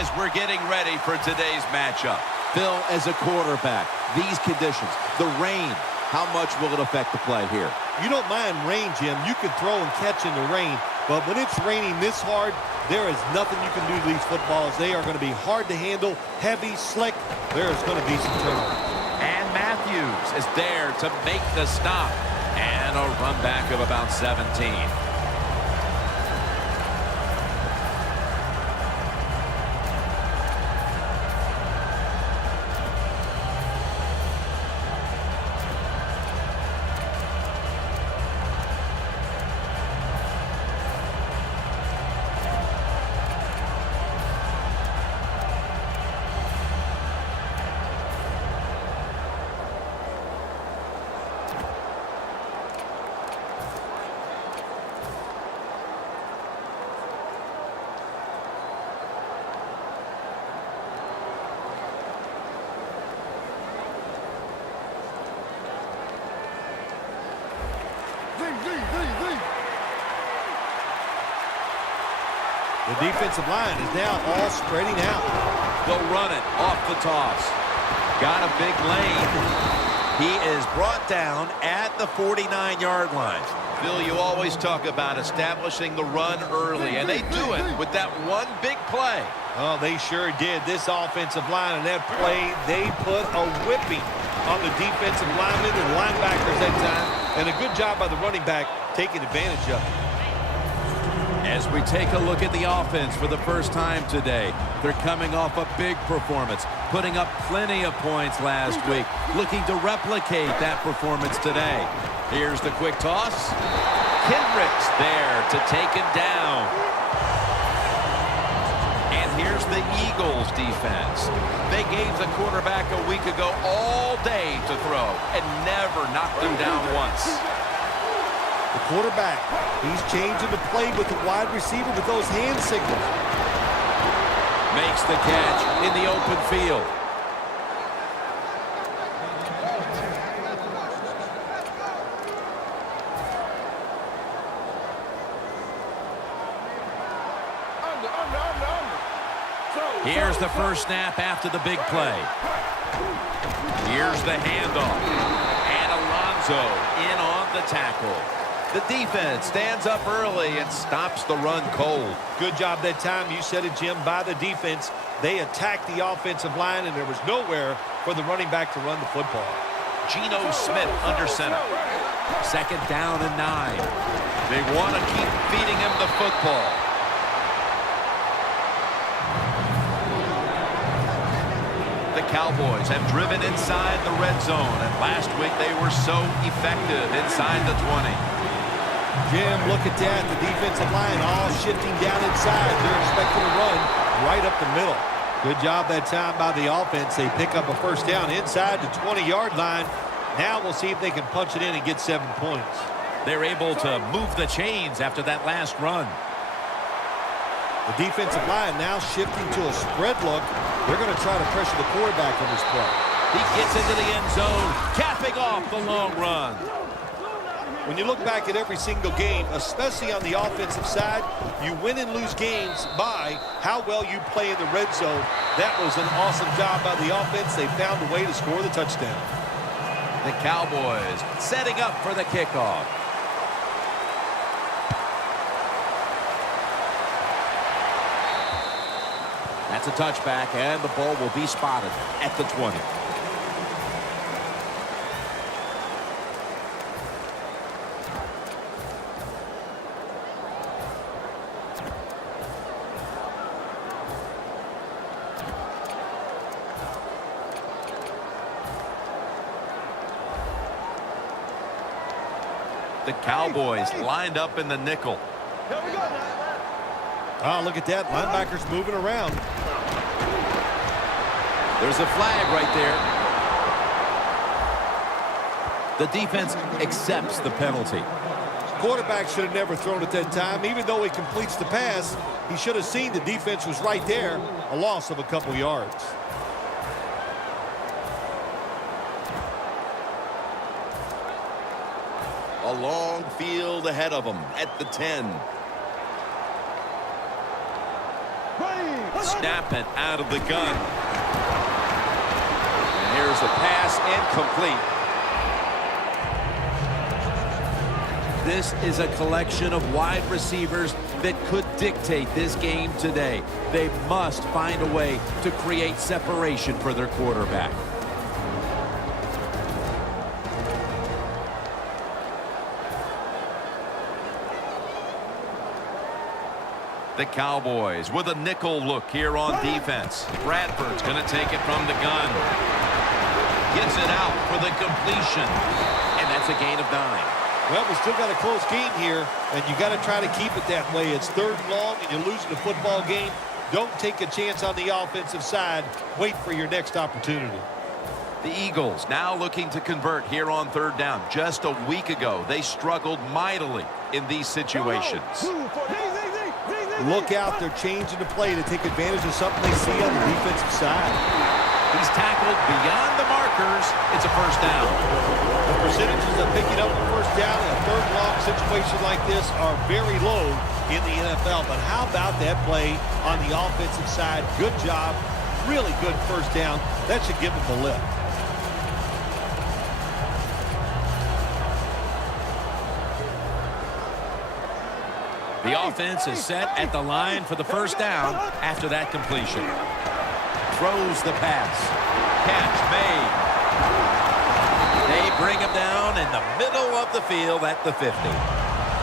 as we're getting ready for today's matchup. Phil, as a quarterback, these conditions, the rain, how much will it affect the play here? You don't mind rain, Jim. You can throw and catch in the rain. But when it's raining this hard, there is nothing you can do to these footballs. They are going to be hard to handle, heavy, slick. There's going to be some turnovers. And Matthews is there to make the stop. And a run back of about 17. The defensive line is now all spreading out. They'll run it off the toss. Got a big lane. He is brought down at the 49-yard line. Bill, you always talk about establishing the run early, and they do it with that one big play. Oh, they sure did. This offensive line and that play, they put a whipping on the defensive linemen and linebackers that time. And a good job by the running back taking advantage of it. As we take a look at the offense for the first time today, they're coming off a big performance, putting up plenty of points last week, looking to replicate that performance today. Here's the quick toss. Kendricks there to take him down. And here's the Eagles defense. They gave the quarterback a week ago all day to throw and never knocked him down once. The quarterback, he's changing the play with the wide receiver with those hand signals. Makes the catch in the open field. Here's the first snap after the big play. Here's the handoff. And Alonso in on the tackle. The defense stands up early and stops the run cold. Good job that time. You said it, Jim, by the defense. They attacked the offensive line, and there was nowhere for the running back to run the football. Geno Smith under center. Second down and 9. They want to keep feeding him the football. The Cowboys have driven inside the red zone, and last week they were so effective inside the 20. Jim, look at that. The defensive line all shifting down inside. They're expecting to run right up the middle. Good job that time by the offense. They pick up a first down inside the 20-yard line. Now we'll see if they can punch it in and get 7 points. They're able to move the chains after that last run. The defensive line now shifting to a spread look. They're going to try to pressure the quarterback on this play. He gets into the end zone, capping off the long run. When you look back at every single game, especially on the offensive side, you win and lose games by how well you play in the red zone. That was an awesome job by the offense. They found a way to score the touchdown. The Cowboys setting up for the kickoff. That's a touchback, and the ball will be spotted at the 20. The Cowboys lined up in the nickel. Oh, look at that. Linebackers moving around. There's a flag right there. The defense accepts the penalty. Quarterback should have never thrown at that time. Even though he completes the pass, he should have seen the defense was right there. A loss of a couple yards. A long field ahead of them at the 10. Snap it out of the gun. And here's a pass incomplete. This is a collection of wide receivers that could dictate this game today. They must find a way to create separation for their quarterback. The Cowboys with a nickel look here on defense. Bradford's going to take it from the gun. Gets it out for the completion. And that's a gain of 9. Well, we still got a close game here, and you got to try to keep it that way. It's 3rd and long, and you're losing the football game. Don't take a chance on the offensive side. Wait for your next opportunity. The Eagles now looking to convert here on 3rd down. Just a week ago, they struggled mightily in these situations. Look out, they're changing the play to take advantage of something they see on the defensive side. He's tackled beyond the markers. It's a 1st down. The percentages of picking up a 1st down in a 3rd and long situation like this are very low in the NFL. But how about that play on the offensive side? Good job. Really good 1st down. That should give them the lift. The offense is set at the line for the 1st down after that completion. Throws the pass. Catch made. They bring him down in the middle of the field at the 50.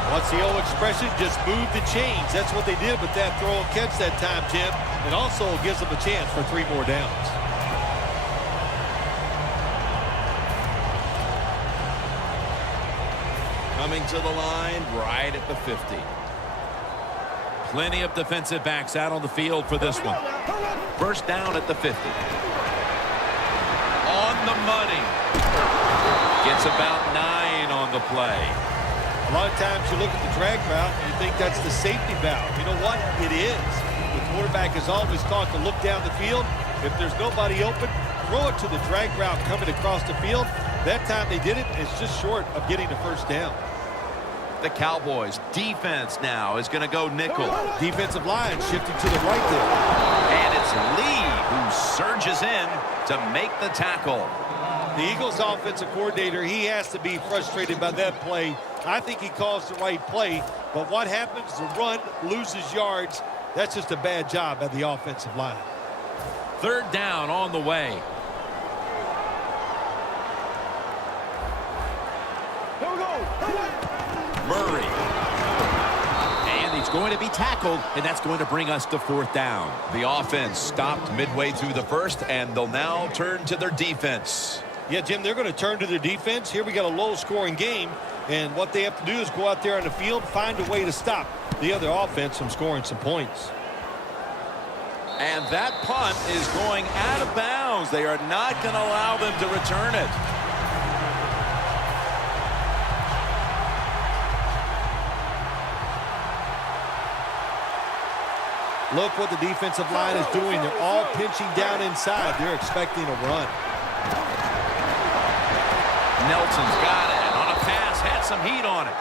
What's the old expression? Just move the chains. That's what they did with that throw and catch that time, Tim. It also gives them a chance for 3 more downs. Coming to the line right at the 50. Plenty of defensive backs out on the field for this one. 1st down at the 50. On the money. Gets about 9 on the play. A lot of times you look at the drag route and you think that's the safety valve. You know what? It is. The quarterback is always taught to look down the field. If there's nobody open, throw it to the drag route coming across the field. That time they did it. It's just short of getting the 1st down. The Cowboys defense now is going to go nickel. Defensive line shifting to the right there. And it's Lee who surges in to make the tackle. The Eagles offensive coordinator, he has to be frustrated by that play. I think he calls the right play, but what happens? The run loses yards. That's just a bad job by the offensive line. 3rd down on the way. Murray. And he's going to be tackled, and that's going to bring us to 4th down. The offense stopped midway through the 1st, and they'll now turn to their defense. Yeah, Jim, they're going to turn to their defense. Here we got a low-scoring game, and what they have to do is go out there on the field, find a way to stop the other offense from scoring some points. And that punt is going out of bounds. They are not going to allow them to return it. Look what the defensive line is doing. They're all pinching down inside. They're expecting a run. Nelson's got it. On a pass, had some heat on it.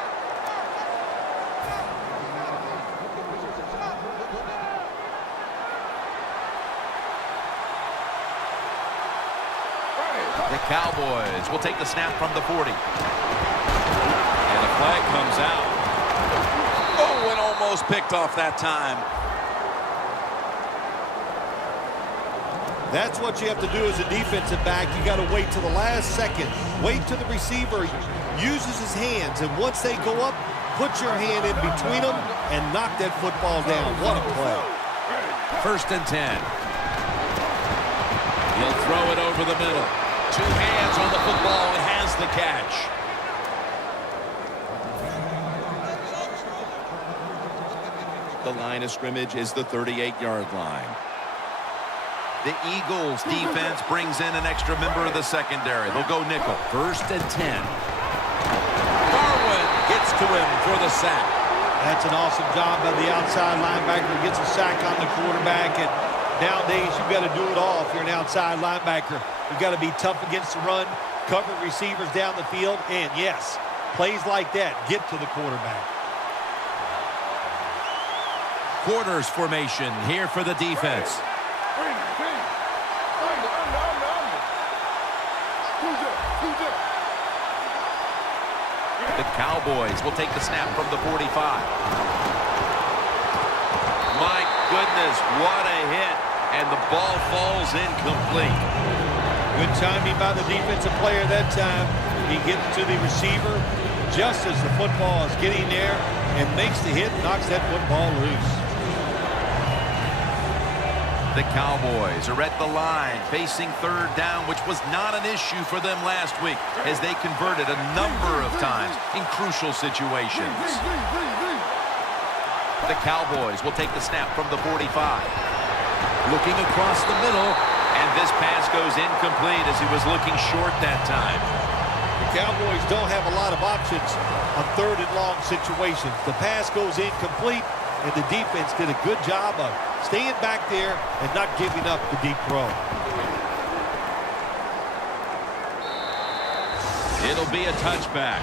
The Cowboys will take the snap from the 40. And the flag comes out. Oh, and almost picked off that time. That's what you have to do as a defensive back. You got to wait till the last second. Wait till the receiver uses his hands, and once they go up, put your hand in between them and knock that football down. What a play. 1st and 10. He'll throw it over the middle. 2 hands on the football and has the catch. The line of scrimmage is the 38-yard line. The Eagles defense brings in an extra member of the secondary. They'll go nickel. 1st and 10. Darwin gets to him for the sack. That's an awesome job by the outside linebacker. Gets a sack on the quarterback. And nowadays, you've got to do it all if you're an outside linebacker. You've got to be tough against the run, cover receivers down the field, and yes, plays like that get to the quarterback. quarters formation here for the defense. The Cowboys will take the snap from the 45. My goodness, what a hit. And the ball falls incomplete. Good timing by the defensive player that time. He gets to the receiver just as the football is getting there and makes the hit, knocks that football loose. The Cowboys are at the line facing third down, which was not an issue for them last week as they converted a number of times in crucial situations. The Cowboys will take the snap from the 45. Looking across the middle, and this pass goes incomplete as he was looking short that time. The Cowboys don't have a lot of options on third and long situations. The pass goes incomplete, and the defense did a good job of staying back there and not giving up the deep throw. It'll be a touchback.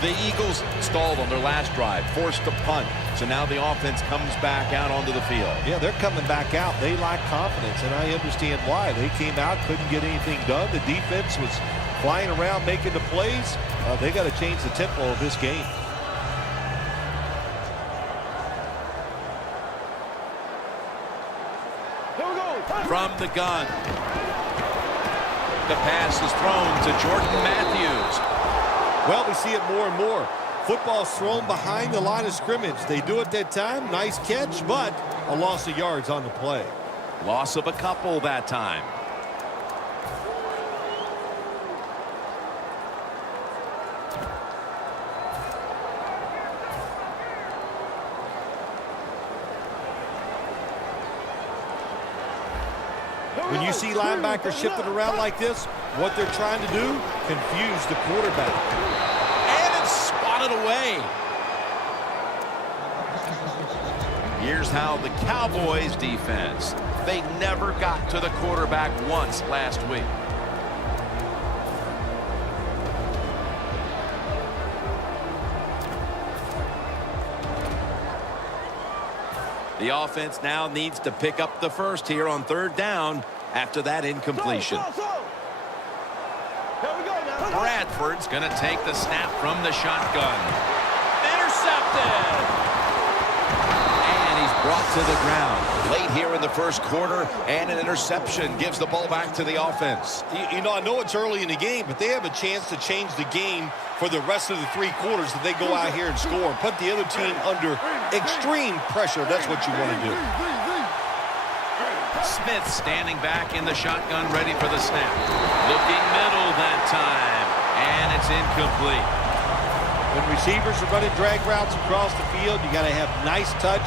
The Eagles stalled on their last drive, forced to punt. So now the offense comes back out onto the field. Yeah, they're coming back out. They lack confidence, and I understand why. They came out, couldn't get anything done. The defense was flying around making the plays. They got to change the tempo of this game. From the gun. The pass is thrown to Jordan Matthews. Well, we see it more and more. Football's thrown behind the line of scrimmage. They do it that time. Nice catch, but a loss of yards on the play. Loss of a couple that time. When you see linebackers shifting around like this, what they're trying to do, confuse the quarterback. Away. Here's how the Cowboys defense. They never got to the quarterback once last week. The offense now needs to pick up the first here on third down after that incompletion. Bradford's going to take the snap from the shotgun. Intercepted! And he's brought to the ground. Late here in the first quarter, and an interception gives the ball back to the offense. You know, I know it's early in the game, but they have a chance to change the game for the rest of the three quarters if they go out here and score and put the other team under extreme pressure. That's what you want to do. Smith standing back in the shotgun, ready for the snap. Looking middle that time, and it's incomplete. When receivers are running drag routes across the field, you got to have nice touch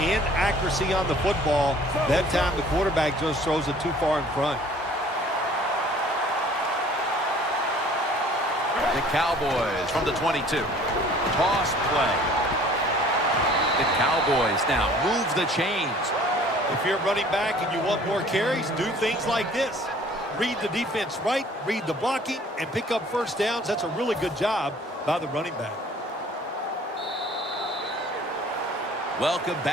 and accuracy on the football. That time the quarterback just throws it too far in front. The Cowboys from the 22. Toss play. The Cowboys now move the chains. If you're running back and you want more carries, do things like this. Read the defense right, read the blocking, and pick up first downs. That's a really good job by the running back. Welcome back.